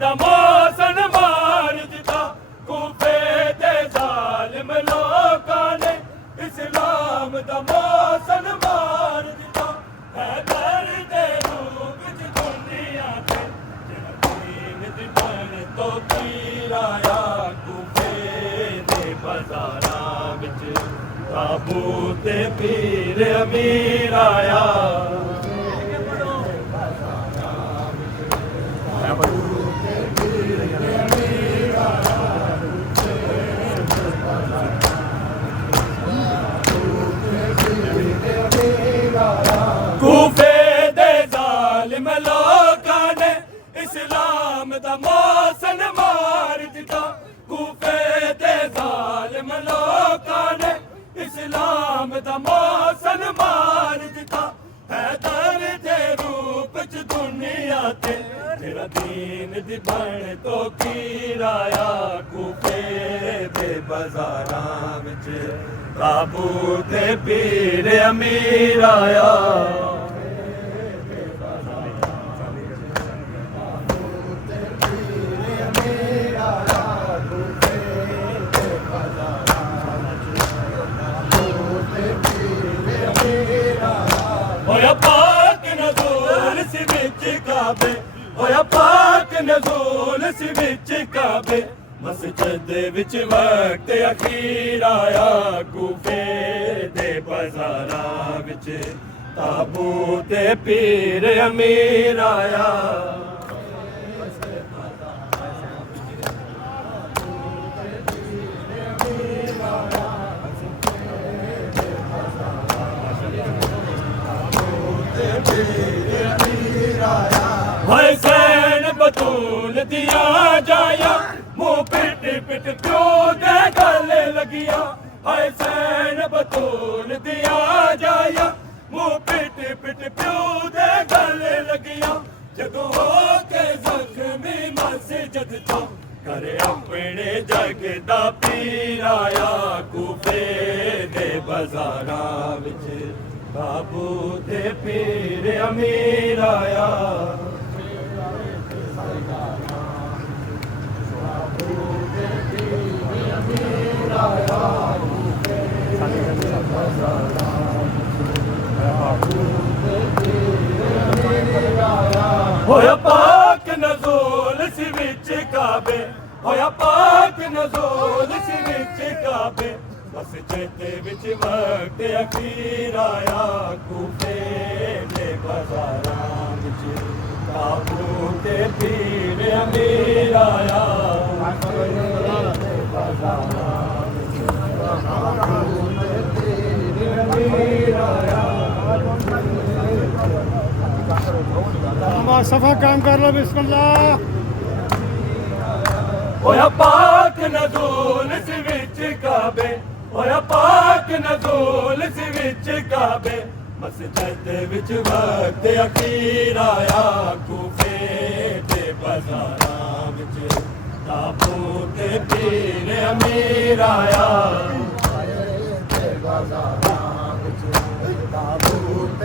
दा मौसम मार दिता कूफे दे जालिम लोकां ने इस्लाम दा मौसम मार दिता हैदर दे रूप च दुनिया ते दीन दी बन तो पीर आया कूफे दे बाजारां विच ताबूत पीर अमीर आया कूफे दे जालिम लोकां ने इस्लाम दा मौसम मार दिता कूफे दे जालिम लोकां ने इस्लाम दा मौसम मार दिता हैदर दे रूप च दुनिया ते तेरा दीन दी बन तो पीर आया कूफे दे बाजारां विच ताबूत पीर अमीर आया होया पाक नज़ूल सी विच काबे होया पाक नज़ूल सी विच काबे मस्जिद विच वक्त अखीर आया कूफे दे बाजारां विच ताबूत पीर अमीर आया हुसैन बतूल दिया जाया मुंह पिट पिट प्यो दे गले लगिया हुसैन बतूल दिया जाया मुंह पिट पिट प्यो दे गले लगिया जदों हो के जख्मी मस्जिद तो करे अपने जग दा पीर आया कूफे दे बाजारां विच ताबूत पीर अमीर आया होया पाक नज़ूल सी विच काबे होया पाक नज़ूल सी विच काबे मस्जिद विच वक्त अखीर आया कूफे दे बाजारां विच ताबूत पीर अमीर आया सफा काम कर लो बिस्मिल्लाह होया पाक नज़ूल सी विच काबे होया पाक नज़ूल सी विच काबे मस्जिद विच वक्त अखीर आया कूफे दे बाजारां विच ताबूत पीर अमीर आया ताबूत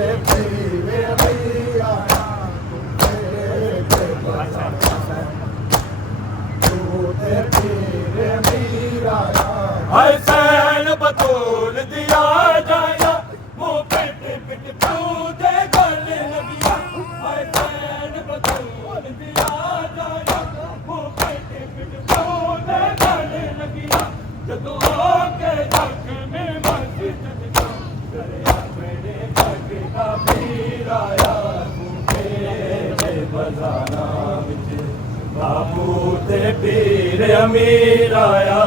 पीर अमीर आया हुसैन बतूल दिया जाया मुंह पिट पिट प्यो दे गले लगिया हुसैन बतूल दिया जाया मुंह पिट पिट प्यो दे गले लगिया जदों हो के जख्मी मस्जिद तो करे अपने जग दा पीर आया कूफे दे बाजारां विच ताबूत पीर अमीर आया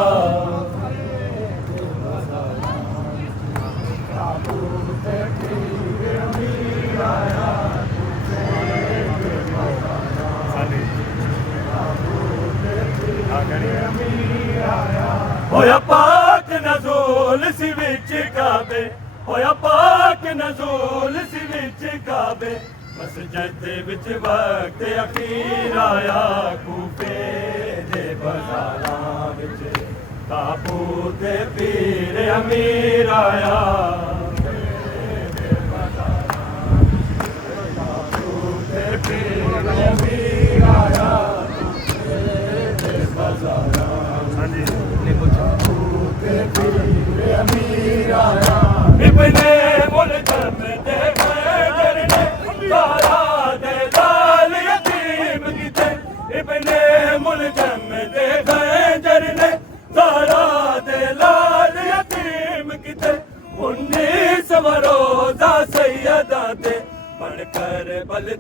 होया पाक नज़ूल सी विच काबे होया पाक नज़ूल सी विच काबे मस्जिद विच वक्त अखीर आया कूफे दे बाजारां विच ताबूत पीर अमीर आया ताबूत पीर अमीर आया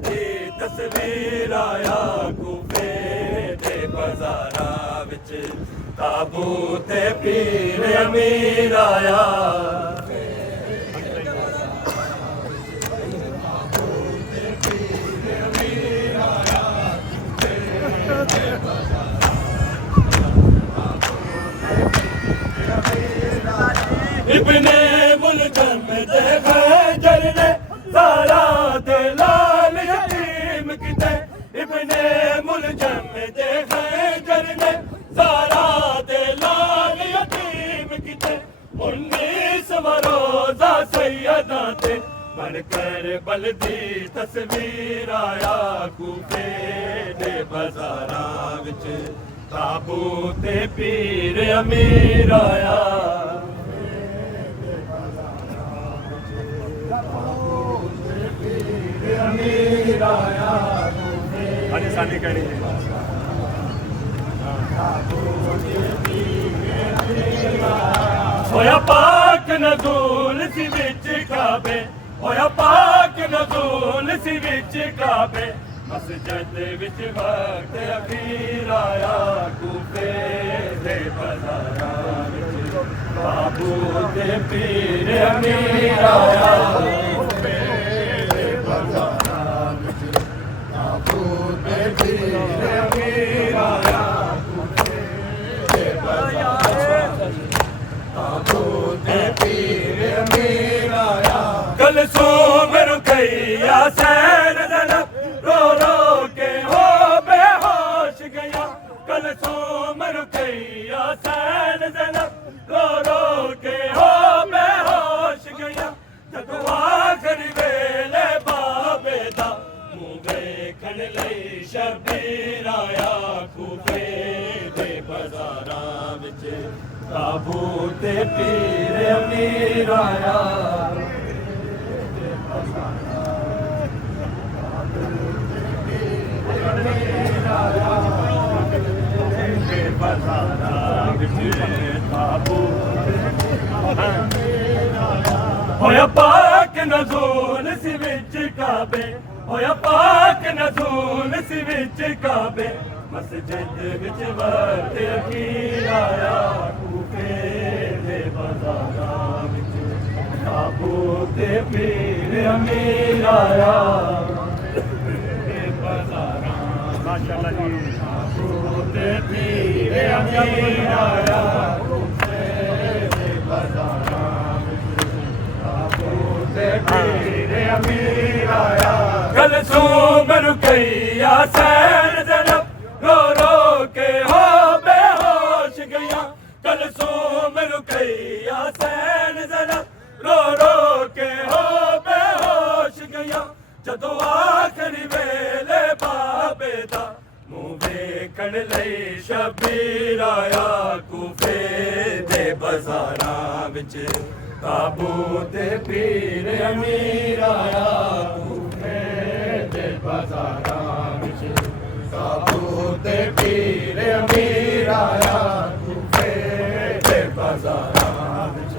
दी तस्वीर आया कूफे दे बाजारां विच ताबूत पीर अमीर आया इब्ने मुल्ज़म दे खंजर ने ज़ारा दे लाल यतीम किते इब्ने मुल्ज़म दे खंजर ने ज़ारा दे लाल यतीम किते 19वां रोज़ा सैयदा ते बनकर बलदी तस्वीर आया कूफे दे बाज़ारां विच ताबूत पीर अमीर आया सानी कहनी होया पाक नज़ूल सी विच काबे होया पाक नज़ूल सी विच काबे मस्जिद विच वक्त अखीर आया कूफे दे बाज़ारां विच ताबूत पीर अमीर आया कलसूम रुकैया सैन ज़नब रो रो के हो बेहोश गया कलसूम रुकैया सैन ज़नब रो रो के हो बेहोश गया जदों आखिरी वेले बाबे दा मुंह वेखण लई शबीर आया कूफे दे बाज़ारां विच ताबूत पीर अमीर आया होया पाक नज़ूल सी विच काबे होया पाक नज़ूल सी विच काबे मस्जिद विच वक्त अखीर आया कूफे दे बाज़ारां विच ताबूत पीर अमीर आया माशाअल्लाह जी ताबूत पीर अमीर आया कूफे दे बाज़ारां विच ताबूत पीर अमीर आया कलसूम रुकैया सैन ज़नब रो रो के हो बेहोश गया कलसूम रुकैया सैन ज़नब रो रो के हो बेहोश गया जदों आखिरी वेले बाबे दा मुंह वेखण लई शबीर आया कूफे दे बाज़ारां विच ताबूत पीर अमीर आया कूफे दे बाज़ारां विच ताबूत पीर अमीर आया कूफे दे बाज़ारां विच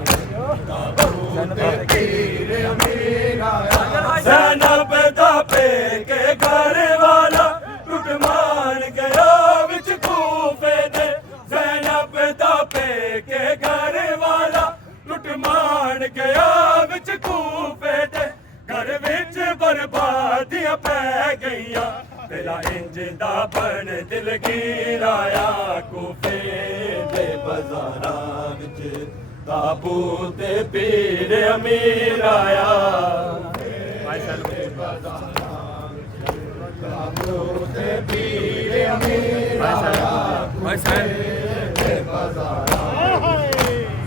ताबूत पीर अमीर आया ज़ैनब दा पेके घर वाला टुट मान गया विच कूफे दे ज़ैनब दा पेके घर वाला टुट मान गया विच कूफे दे घर विच बर्बादियां पै गईयां तेरा इंज दा बन दिलगीर आया कूफे दे बाज़ारां विच ताबूत पीर अमीर आया ताबूत पीर अमीर आया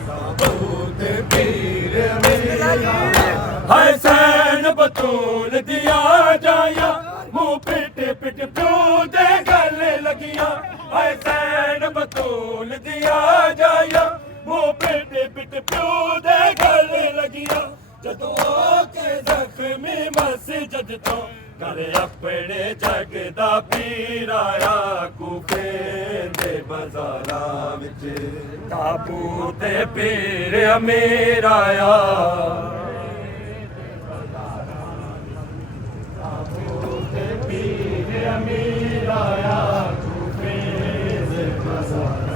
ताबूत पीर अमीर आया हसैन बतूल दिया जाया मुंह पिट पिट प्यो दे गल लगिया हसैन बतूल दिया जाया मुंह पिट पिट प्यो दे गल लगिया जदों आके जख्मी मस्जिद तो घर अपने जग दा पीर आया कूफे दे बाज़ारां विच ताबूत पीर अमीर आया अमीर आया कूफे दे बाज़ारां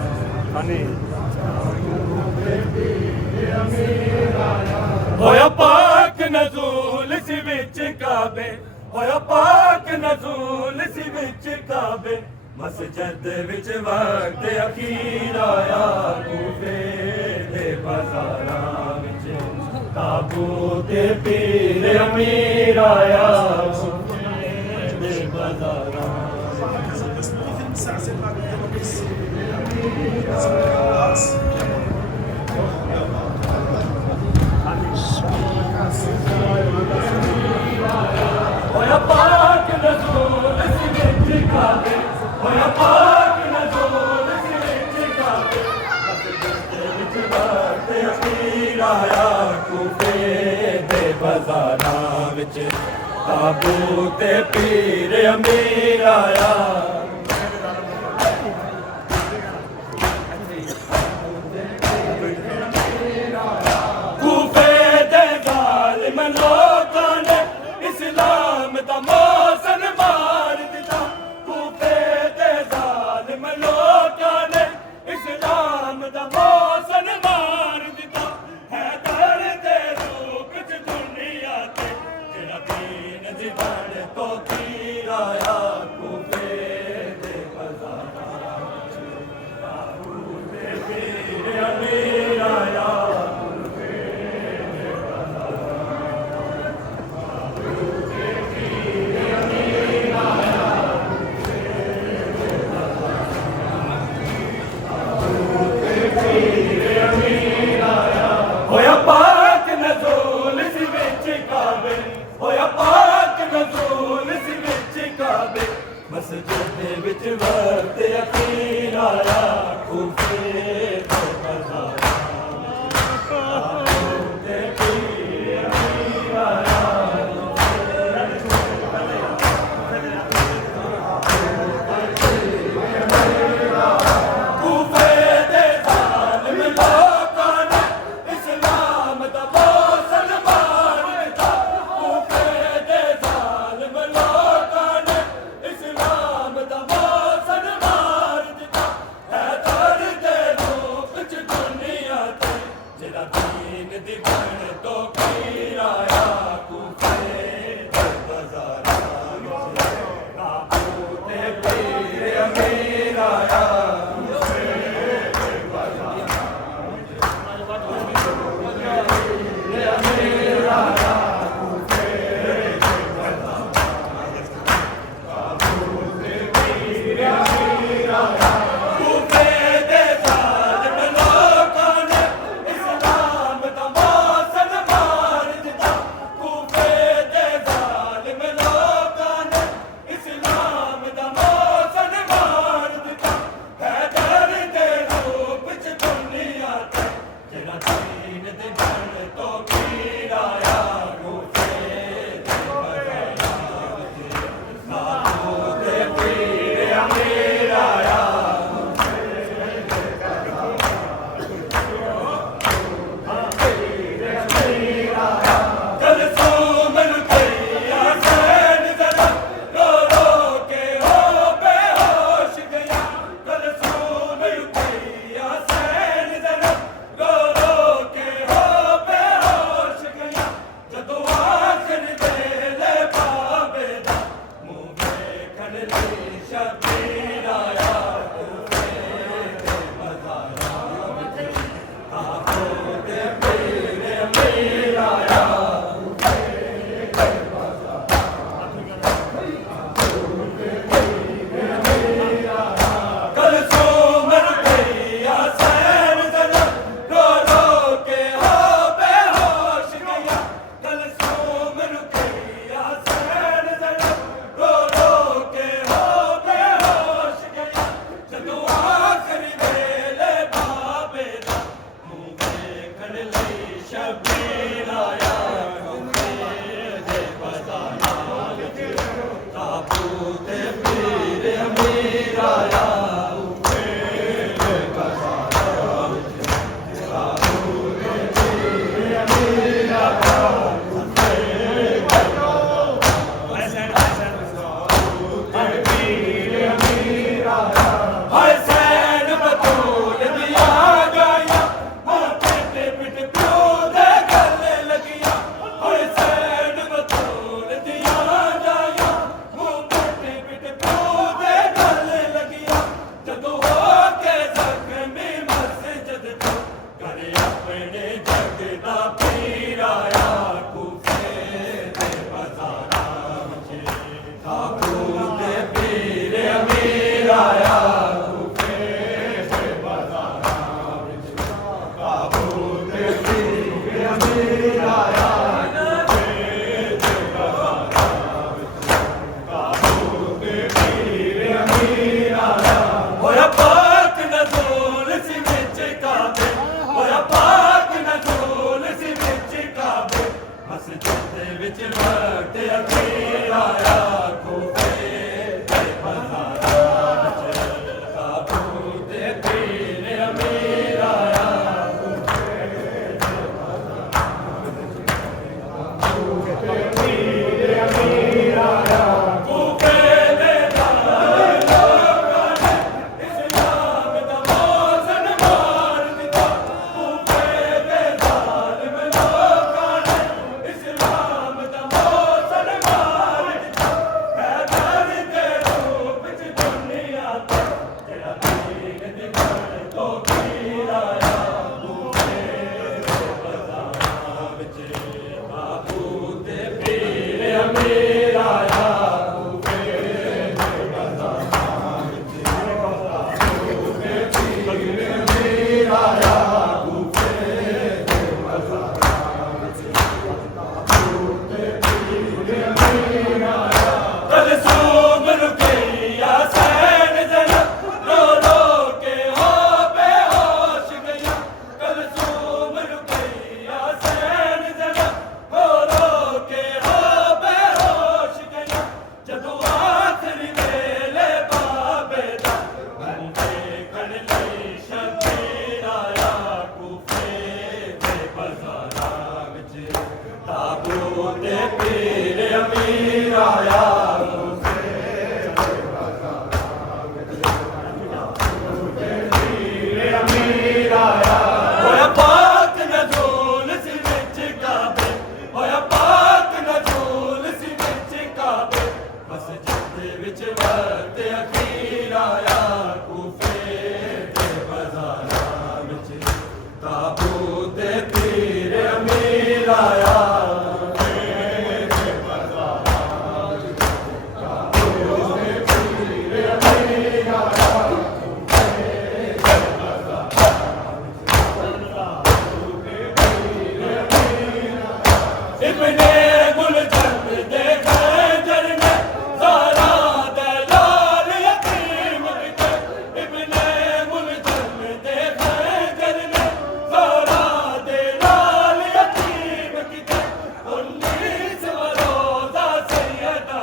होया पाक नज़ूल सी विच काबे होया पाक नज़ूल सी विच काबे मस्जिद विच वक्त अखीर आया कूफे दे बाज़ारां विच ताबूत पीर अमीर आया कूफे दे बाज़ारां होया पाक नज़ूल सी विच काबे होया पाक नज़ूल सी विच काबे मस्जिद विच वक्त अखीर आया कूफे दे बाज़ारां विच ताबूत पीर अमीर आया कूफे दे ज़ालिम लोकां ने इस्लाम दा मौसन मार दिता कूफे दे ज़ालिम लोकां ने इस्लाम दा मौसन मार दिता हैदर दे रूप च दुनिया ते जेड़ा दीन दी बण तो पीर आया कूफे दे बाज़ारां ताबूत पीर अमीर आया होया पाक नज़ूल सी विच काबे होया पाक नज़ूल सी विच काबे मस्जिद विच वक्त अखीर आया कूफे दे बाज़ारां ते पीर अमीर आया कूफे दे ज़ालिम लोकां ने इस्लाम दा मौसन मार दिता कूफे दे ज़ालिम लोकां ने इस्लाम दा मौसन मार दिता हैदर दे रूप च दुनिया ते जेड़ा दीन दी बण तो पीर आया कूफे दे बाज़ारां विच ताबूत पीर अमीर आया कूफे दे ज़ालिम लोकां ने इस्लाम दा मौसन मार दिता कूफे दे ज़ालिम लोकां ने इस्लाम दा मौसन मार दिता हैदर दे रूप च दुनिया ते जेड़ा दीन दे बण तो पीर आया कूफे दे बाज़ारां विच ताबूत पीर अमीर आया कलसूम रुकैया सैन ज़रा रो रो के हो बेहोश गया कलसूम रुकैया सैन ज़रा रो रो के हो बेहोश गया जदों आखिर वेले बाबे दा मुंह वेखण लई शबीर आया कूफे दे बाज़ारां विच ताबूत पीर अमीर आया कलसूम रुकैया सैन ज़रा रो रो के हो बेहोश गया कलसूम रुकैया सैन ज़रा रो रो के हो बेहोश गया जदों आखिर वेले बाबे दा मुंह वेखण लई शबीर आया कूफे दे बाज़ारां विच ताबूत पीर अमीर आया कूफे दे बाज़ारां विच ताबूत पीर अमीर आया कूफे दे बाज़ारां विच ਦੇ ਵਿੱਚ ਵਕਤ ਅਖੀਰ ਆਇਆ ਕੂਫੇ ਦੇ ਬਾਜ਼ਾਰਾਂ ਵਿੱਚ ਤਾਬੂਤ ਪੀਰ ਅਮੀਰ ਆਇਆ इब्ने गुलशन दे खंजर ने ज़हरा दे लाल यतीम किते इब्ने गुलशन दे खंजर ने ज़हरा दे लाल यतीम किते 19 रोज़ा सैयदा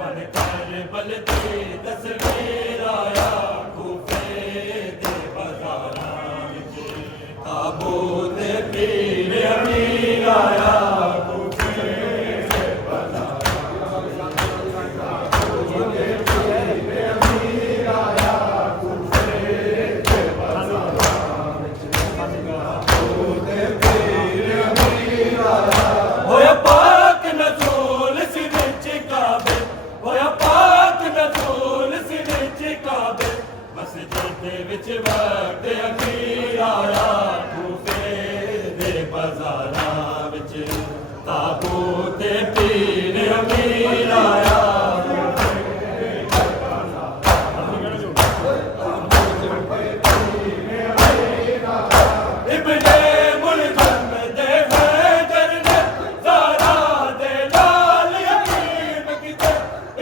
बन करबल दी तस्वीर आया कूफे दे बाज़ारां विच ताबूत पीर अमीर आया होया पाक नज़ूल सी विच काबे होया पाक नज़ूल सी विच काबे मस्जिद दे विच वक्त अखीर आया कूफे दे बाज़ारां विच ताबूत पीर अमीर आया इब्ने मुलज़म दे खंजर ने ज़हरा दे लाल यतीम किते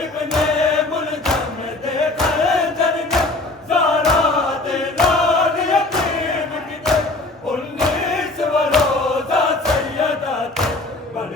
इब्ने मुलज़म दे खंजर ने ज़हरा दे लाल यतीम किते 19 रोज़ा सैयदा बन